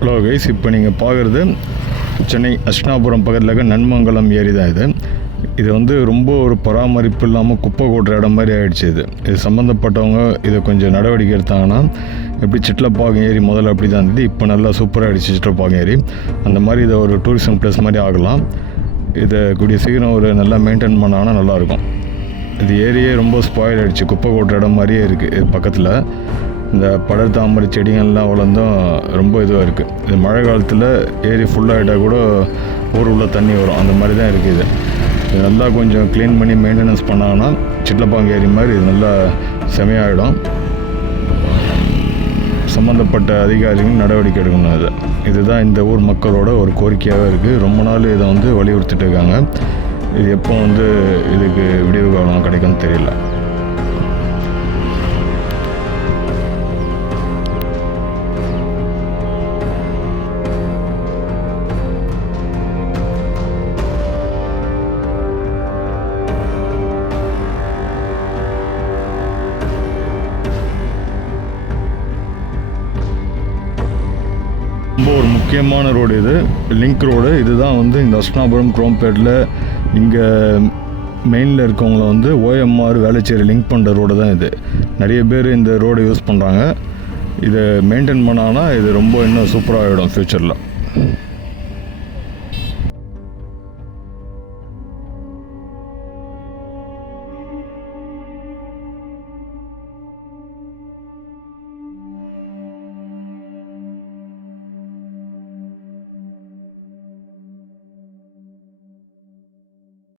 Hello guys, இப்போ நீங்கள் பார்க்குறது சென்னை அஷ்னாபுரம் பக்கத்தில் இருக்க நன்மங்கலம் ஏரி தான். இது வந்து ரொம்ப ஒரு பராமரிப்பு இல்லாமல் குப்பை கொட்டுற இடம் மாதிரி ஆகிடுச்சு. இது சம்மந்தப்பட்டவங்க இதை கொஞ்சம் நடவடிக்கை எடுத்தாங்கன்னா, எப்படி சிட்லப்பாக்கம் ஏரி முதல்ல அப்படி தான் இருந்தது, இப்போ நல்லா சூப்பராக ஆகிடுச்சு சிட்லப்பாக்கம் ஏரி. அந்த மாதிரி இதை ஒரு டூரிசம் ப்ளேஸ் மாதிரி ஆகலாம். இதை கூடிய சீக்கிரம் ஒரு நல்லா மெயின்டைன் பண்ணாங்கன்னா நல்லாயிருக்கும். இது ஏரியே ரொம்ப ஸ்பாயில் ஆகிடுச்சு, குப்பை கொட்டுற இடம் மாதிரியே இருக்குது. இது பக்கத்தில் இந்த படர் தாமரை செடிகள்லாம் வளர்ந்தும் ரொம்ப இதுவாக இருக்குது. இது மழை காலத்தில் ஏரி ஃபுல்லாகிட்டால் கூட ஊர் உள்ள தண்ணி வரும், அந்த மாதிரி தான் இருக்குது. இது நல்லா கொஞ்சம் க்ளீன் பண்ணி மெயின்டெனன்ஸ் பண்ணாங்கன்னா சிட்லப்பாக்கம் ஏரி மாதிரி இது நல்லா செமையாகிடும். சம்மந்தப்பட்ட அதிகாரிகள் நடவடிக்கை எடுக்கணும். இதுதான் இந்த ஊர் மக்களோட ஒரு கோரிக்கையாகவே இருக்குது. ரொம்ப நாள் இதை வந்து வலியுறுத்திட்டு இருக்காங்க. இது எப்போ வந்து இதுக்கு விடிவு காலம் கிடைக்கும்னு தெரியல. ரொம்ப ஒரு முக்கியமான ரோடு இது, லிங்க் ரோடு. இதுதான் வந்து இந்த அஷ்னாபுரம் குரோம்பேட்டில் இங்கே மெயினில் இருக்கவங்கள வந்து ஓஎம்ஆர் வேளச்சேரி லிங்க் பண்ணுற ரோடு தான் இது. நிறைய பேர் இந்த ரோடு யூஸ் பண்ணுறாங்க. இதை மெயின்டைன் பண்ணாங்கன்னா இது ரொம்ப இன்னும் சூப்பராகிடும் ஃப்யூச்சரில்.